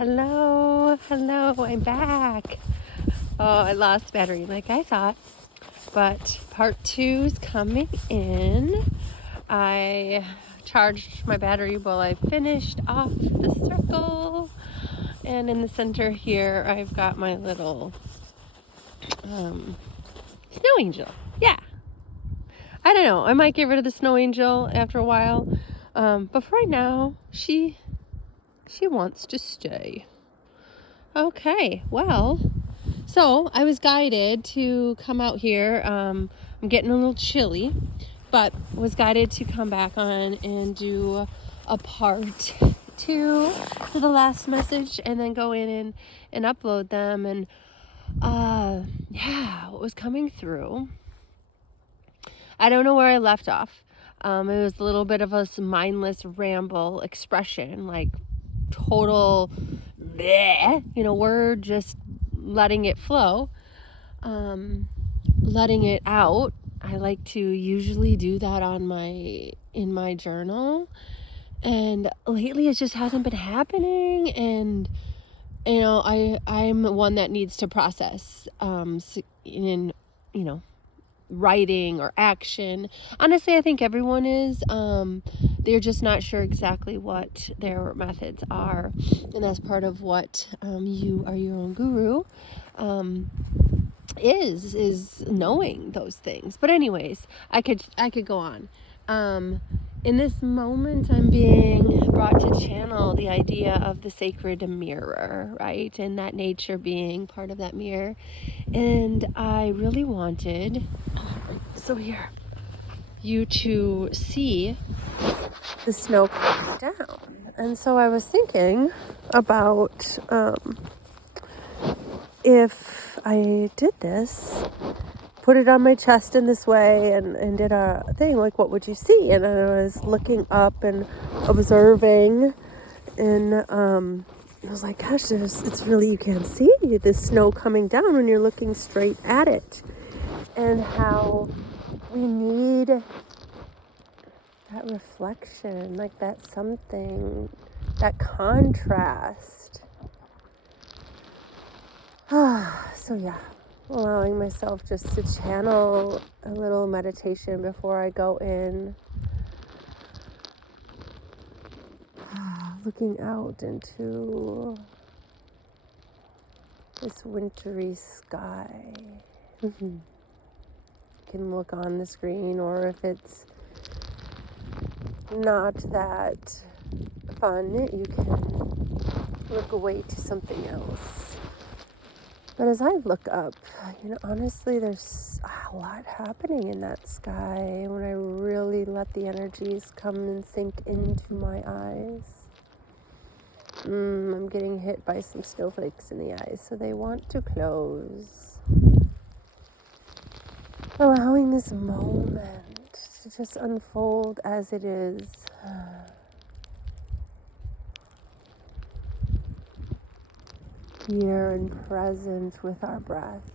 Hello, I'm back. Oh, I lost battery like I thought, but part 2's coming in. I charged my battery while I finished off the circle, and in the center here I've got my little snow angel. Yeah, I don't know, I might get rid of the snow angel after a while, but for right now she wants to stay. Okay, well, so I was guided to come out here. I'm getting a little chilly, but was guided to come back on and do a part 2 to the last message, and then go in and upload them. And what was coming through, I don't know where I left off. It was a little bit of a mindless ramble expression, like total bleh, we're just letting it flow, letting it out. I like to usually do that in my journal, and lately it just hasn't been happening. And I'm one that needs to process in writing or action. Honestly, I think everyone is. They're just not sure exactly what their methods are, and that's part of what you are your own guru is knowing those things. But anyways, I could go on. In this moment, I'm being brought to channel the idea of the sacred mirror, right? And that nature being part of that mirror. And I really wanted, you to see the snow coming down. And so I was thinking about if I did this, put it on my chest in this way and did a thing, like, what would you see? And I was looking up and observing, and I was like, gosh, it's really, you can't see the snow coming down when you're looking straight at it, and how we need that reflection, like that something, that contrast. So yeah, allowing myself just to channel a little meditation before I go in. Looking out into this wintry sky. You can look on the screen, or if it's not that fun, you can look away to something else. But as I look up, honestly, there's a lot happening in that sky when I really let the energies come and sink into my eyes. I'm getting hit by some snowflakes in the eyes, so they want to close. Allowing this moment to just unfold as it is. Here and present with our breath.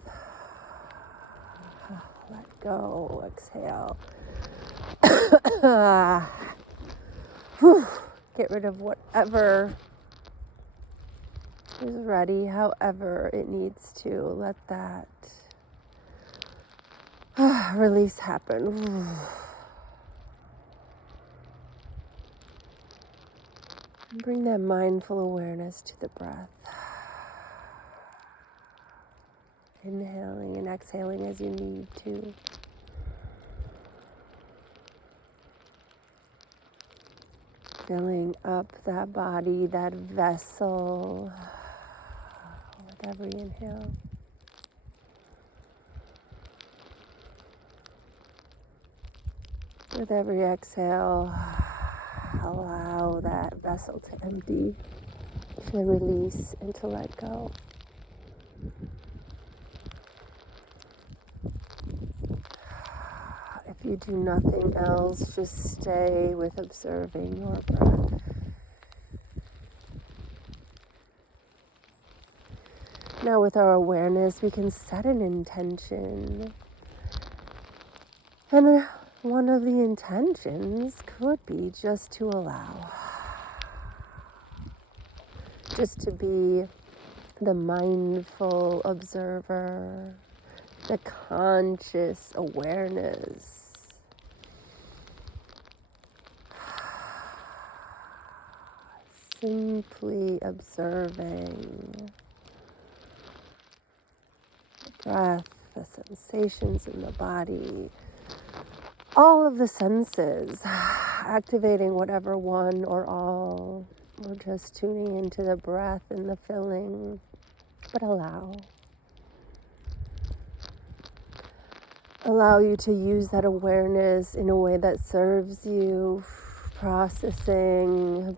Let go, exhale. Get rid of whatever is ready, however it needs to. Let that release happen. Bring that mindful awareness to the breath. Inhaling and exhaling as you need to. Filling up that body, that vessel, with every inhale. With every exhale, allow that vessel to empty, to release, and to let go. If you do nothing else, just stay with observing your breath. Now with our awareness, we can set an intention. And one of the intentions could be just to allow. just to be the mindful observer, the conscious awareness. Simply observing the breath, the sensations in the body, all of the senses, activating whatever one or all, or just tuning into the breath and the filling, but allow you to use that awareness in a way that serves you, processing,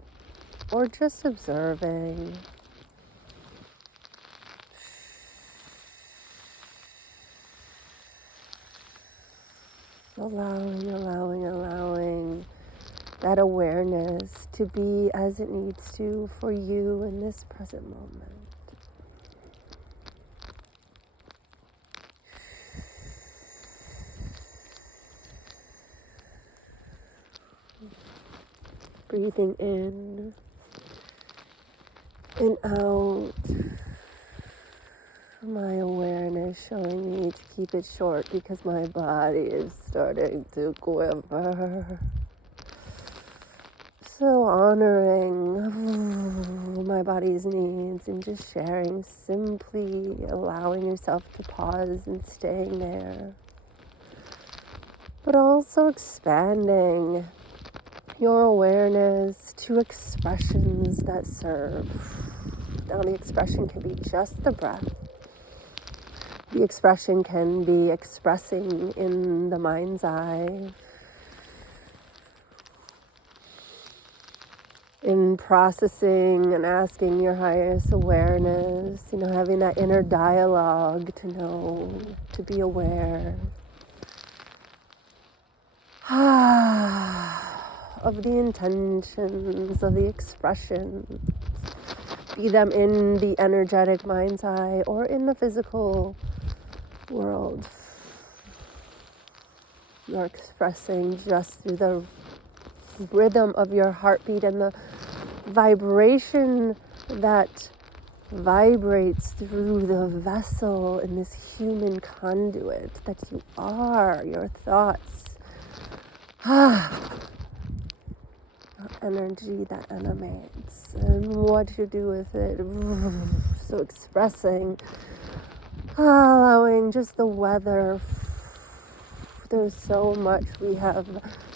or just observing. Allowing that awareness to be as it needs to for you in this present moment. Breathing in and out. My awareness showing me to keep it short because my body is starting to quiver. So honoring my body's needs and just sharing, simply allowing yourself to pause and staying there. But also expanding your awareness to expressions that serve. Now the expression can be just the breath. The expression can be expressing in the mind's eye, in processing and asking your highest awareness, having that inner dialogue to know, to be aware of the intentions, of the expressions, be them in the energetic mind's eye or in the physical world. You're expressing just through the rhythm of your heartbeat and the vibration that vibrates through the vessel in this human conduit that you are, your thoughts, your energy that animates, and what you do with it. So expressing, allowing just the weather. There's so much we have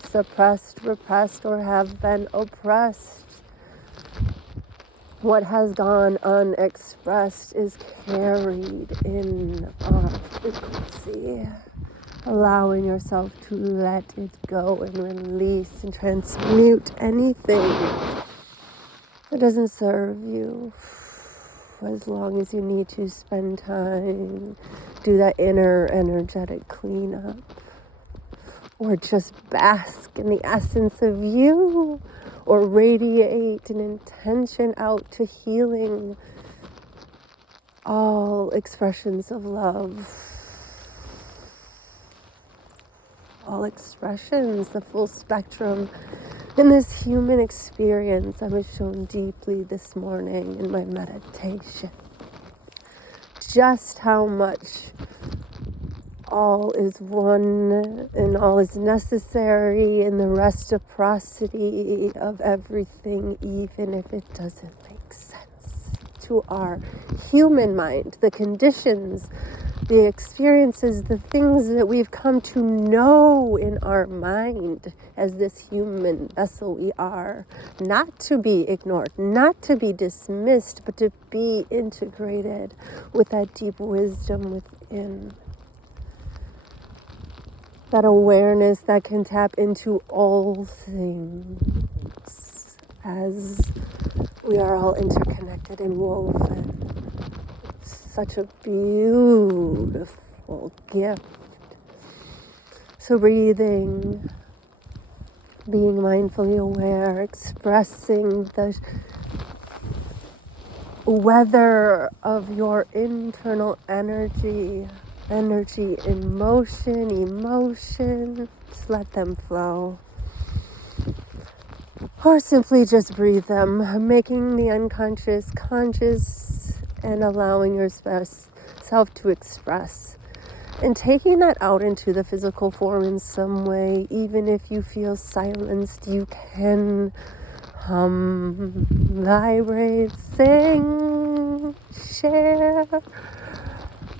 suppressed, repressed, or have been oppressed. What has gone unexpressed is carried in our frequency. Allowing yourself to let it go and release and transmute anything that doesn't serve you. As long as you need to spend time, do that inner energetic cleanup. Or just bask in the essence of you, or radiate an intention out to healing all expressions of love, all expressions, the full spectrum. In this human experience, I was shown deeply this morning in my meditation just how much all is one and all is necessary in the reciprocity of everything, even if it doesn't make sense to our human mind. The conditions, the experiences, the things that we've come to know in our mind as this human vessel we are, not to be ignored, not to be dismissed, but to be integrated with that deep wisdom within. That awareness that can tap into all things as we are all interconnected and woven. Such a beautiful gift. So breathing, being mindfully aware, expressing the weather of your internal energy in motion, emotion, just let them flow. Or simply just breathe them, making the unconscious conscious and allowing yourself to express. And taking that out into the physical form in some way, even if you feel silenced, you can hum, vibrate, sing, share.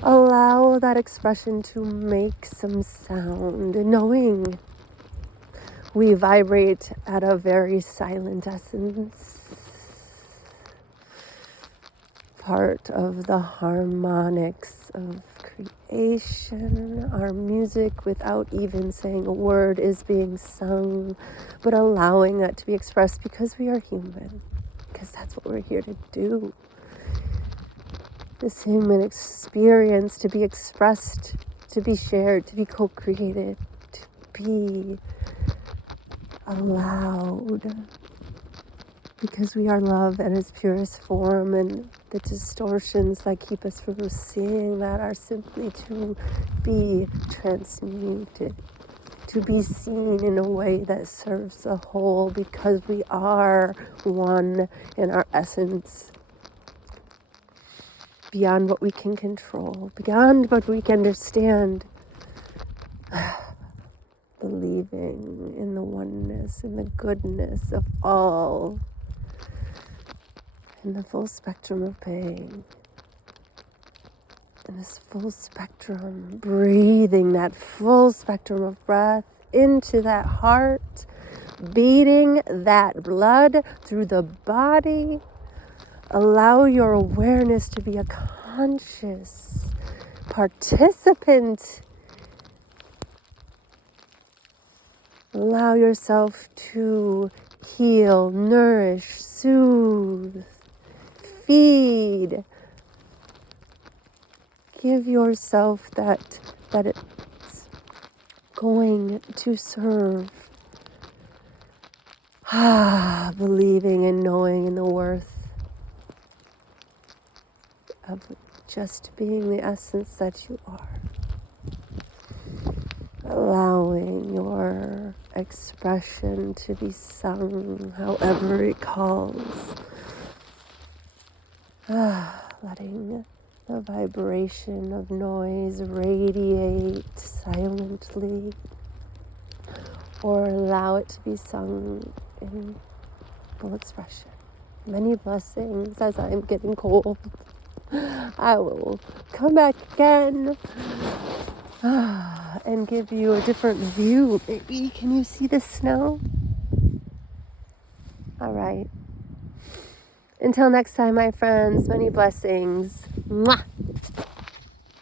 Allow that expression to make some sound, knowing we vibrate at a very silent essence. Part of the harmonics of creation. Our music, without even saying a word, is being sung, but allowing that to be expressed because we are human, because that's what we're here to do. This human experience to be expressed, to be shared, to be co-created, to be allowed. Because we are love at its purest form, and the distortions that keep us from seeing that are simply to be transmuted, to be seen in a way that serves the whole, because we are one in our essence, beyond what we can control, beyond what we can understand. Believing in the oneness and the goodness of all, in the full spectrum of pain, in this full spectrum, breathing that full spectrum of breath into that heart, beating that blood through the body. Allow your awareness to be a conscious participant. Allow yourself to heal, nourish, soothe, feed. Give yourself that it's going to serve. Believing and knowing in the worth of just being the essence that you are. Allowing your expression to be sung however it calls. Letting the vibration of noise radiate silently, or allow it to be sung in full expression. Many blessings. As I'm getting cold, I will come back again and give you a different view. Maybe, can you see the snow? All right. Until next time, my friends, many blessings. Mwah!